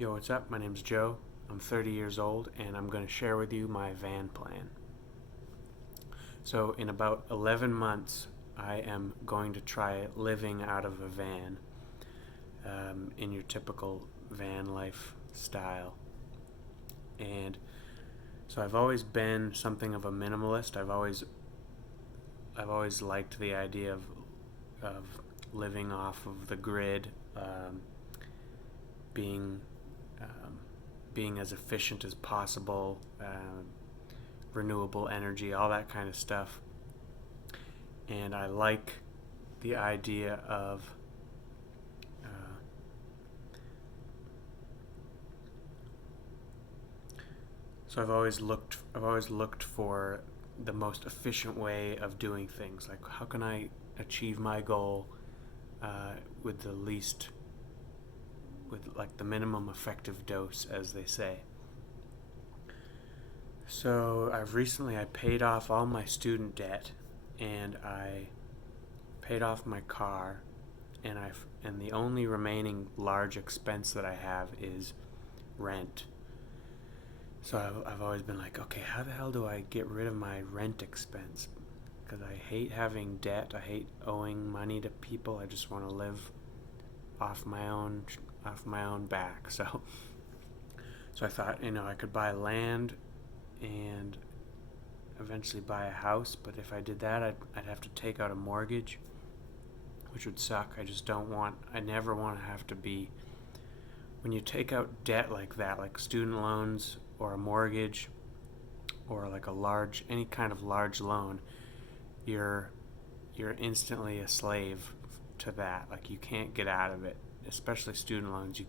Yo, what's up? My name's Joe. I'm 30 years old and I'm going to share with you my van plan. So, in about 11 months, I am going to try living out of a van in your typical van life style. And so I've always been something of a minimalist. I've always liked the idea of living off of the grid, being being as efficient as possible, renewable energy, all that kind of stuff. And I like the idea of uh, so I've always looked for the most efficient way of doing things. Like, how can I achieve my goal with the least, with like the minimum effective dose, as they say. So I paid off all my student debt, and I paid off my car, and the only remaining large expense that I have is rent. So I've always been like, okay, how the hell do I get rid of my rent expense? Because I hate having debt. I hate owing money to people. I just want to live off my own back. So I thought, I could buy land and eventually buy a house, but if I did that, I'd have to take out a mortgage, which would suck. I never want to have to be, when you take out debt like that, like student loans or a mortgage or like any kind of large loan, you're instantly a slave to that. Like, you can't get out of it, especially student loans.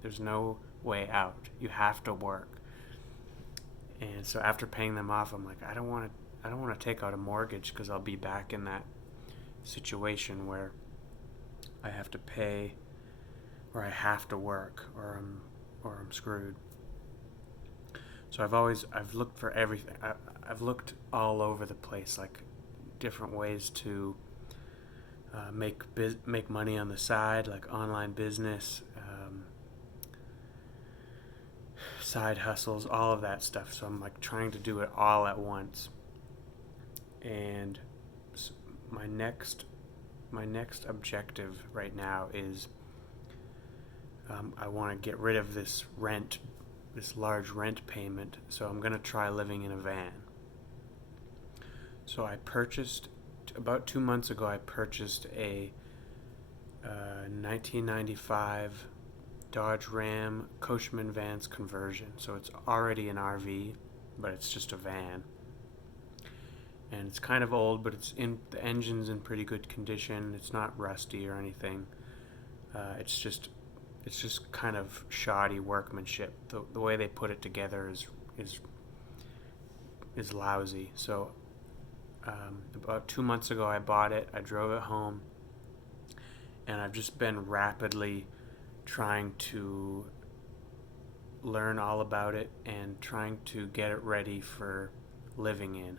There's no way out. You have to work. And so after paying them off, I'm like, I don't want to take out a mortgage, because I'll be back in that situation where I have to pay, or I have to work, or I'm screwed. So I've looked for everything. I've looked all over the place, like different ways to make money on the side, like online business, side hustles, all of that stuff. So I'm like trying to do it all at once. And my next objective right now is, I want to get rid of this large rent payment. So I'm going to try living in a van. So about 2 months ago, I purchased a 1995 Dodge Ram Coachman Vans conversion. So it's already an RV, but it's just a van. And it's kind of old, but the engine's in pretty good condition. It's not rusty or anything. It's just kind of shoddy workmanship. The way they put it together is lousy. So about 2 months ago, I bought it. I drove it home, and I've just been rapidly trying to learn all about it and trying to get it ready for living in.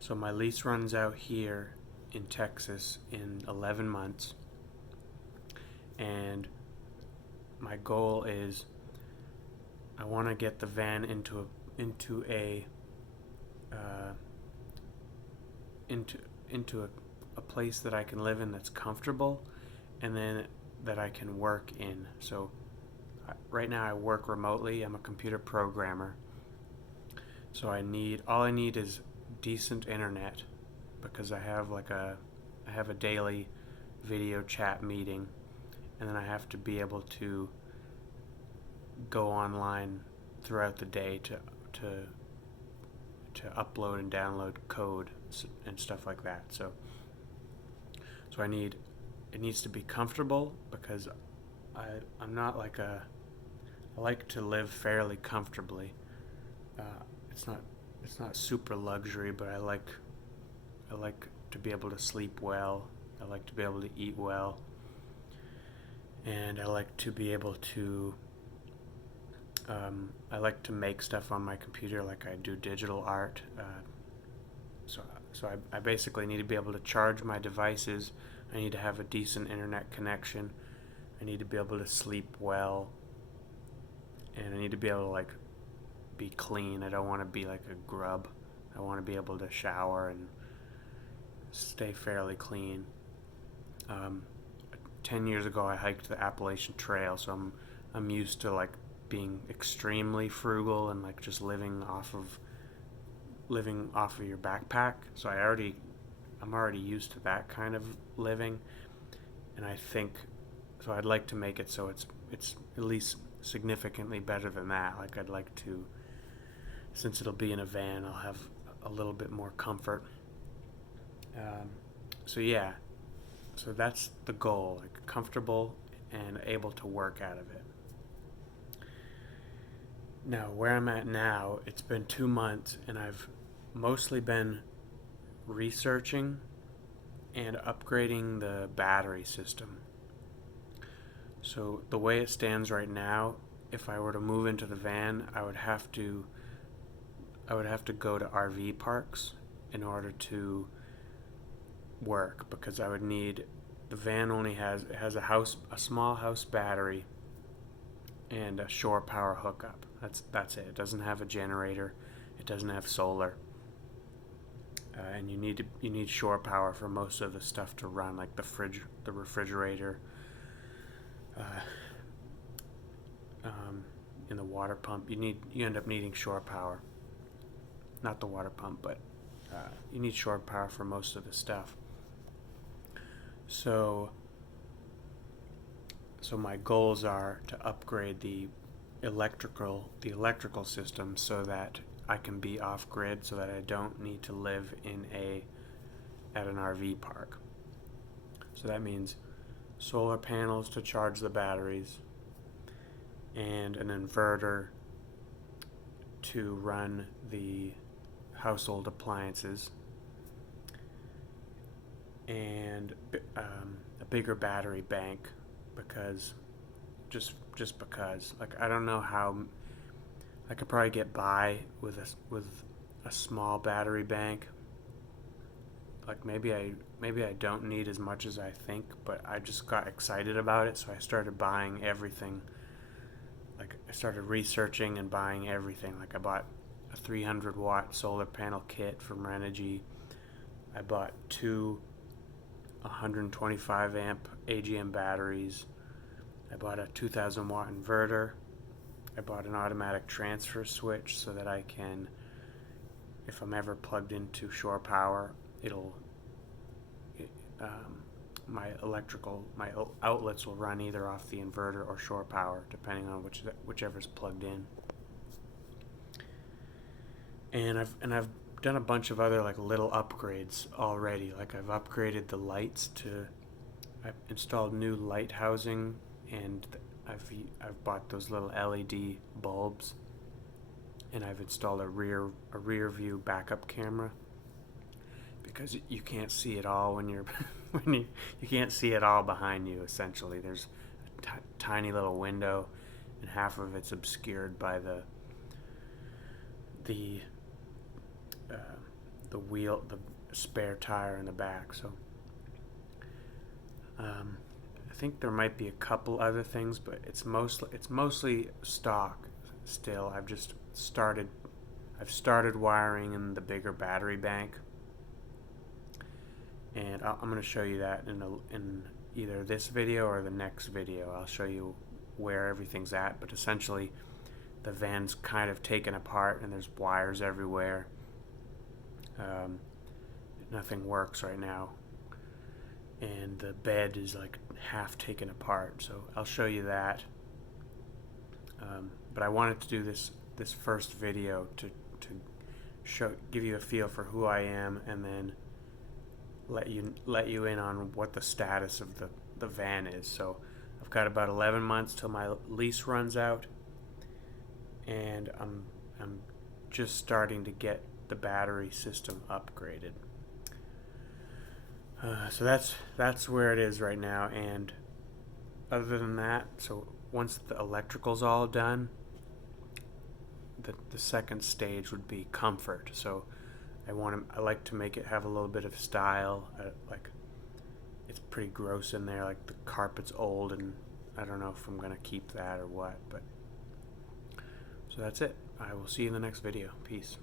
So my lease runs out here in Texas in 11 months, and my goal is, I want to get the van into a place that I can live in that's comfortable, and then that I can work in. So right now I work remotely. I'm a computer programmer. So all I need is decent internet, because I have a daily video chat meeting, and then I have to be able to go online throughout the day to upload and download code and stuff like that. So it needs to be comfortable, because I'm not like I like to live fairly comfortably. It's not super luxury, but I like to be able to sleep well. I like to be able to eat well, and I like to be able to I like to make stuff on my computer, like I do digital art. So I basically need to be able to charge my devices. I need to have a decent internet connection. I need to be able to sleep well, and I need to be able to like be clean. I don't want to be like a grub. I want to be able to shower and stay fairly clean. Um, 10 years ago, I hiked the Appalachian Trail, so I'm used to like being extremely frugal and like just living off of your backpack. So I'm already used to that kind of living, and I think so. I'd like to make it so it's at least significantly better than that. Like I'd like to, since it'll be in a van, I'll have a little bit more comfort. So yeah, so that's the goal, like comfortable and able to work out of it. Now, where I'm at now, it's been 2 months, and I've mostly been researching and upgrading the battery system. So the way it stands right now, if I were to move into the van, I would have to go to RV parks in order to work, because I would need, the van only has a small house battery and a shore power hookup. That's it. It doesn't have a generator. It doesn't have solar. And you need shore power for most of the stuff to run, like the refrigerator, in the water pump. You end up needing shore power. Not the water pump, but you need shore power for most of the stuff. So my goals are to upgrade the electrical system so that I can be off grid, so that I don't need to live at an RV park. So that means solar panels to charge the batteries, and an inverter to run the household appliances, and a bigger battery bank, because just because, like, I don't know how I could probably get by with a small battery bank. Like maybe I don't need as much as I think, but I just got excited about it, so I started buying everything. Like I started researching and buying everything. Like I bought a 300-watt solar panel kit from Renogy. I bought two 125 amp AGM batteries. I bought a 2,000 watt inverter. I bought an automatic transfer switch so that I can, if I'm ever plugged into shore power, my outlets will run either off the inverter or shore power, depending on whichever's plugged in. And I've done a bunch of other like little upgrades already. Like I've upgraded the lights I've installed new light housing, and I've bought those little LED bulbs, and I've installed a rear view backup camera, because you can't see it all when you're you can't see it all behind you. Essentially, there's a tiny little window, and half of it's obscured by the wheel, the spare tire in the back. So I think there might be a couple other things, but it's mostly stock still. I've started wiring in the bigger battery bank, and I'm going to show you that in either this video or the next video. I'll show you where everything's at, but essentially the van's kind of taken apart and there's wires everywhere. Nothing works right now, and the bed is like half taken apart, so I'll show you that. But I wanted to do this first video to give you a feel for who I am, and then let you in on what the status of the van is. So I've got about 11 months till my lease runs out, and I'm just starting to get the battery system upgraded. So that's where it is right now. And other than that, so once the electrical's all done, the second stage would be comfort. So I like to make it have a little bit of style. Like it's pretty gross in there. Like the carpet's old, and I don't know if I'm going to keep that or what, but so that's it. I will see you in the next video. Peace.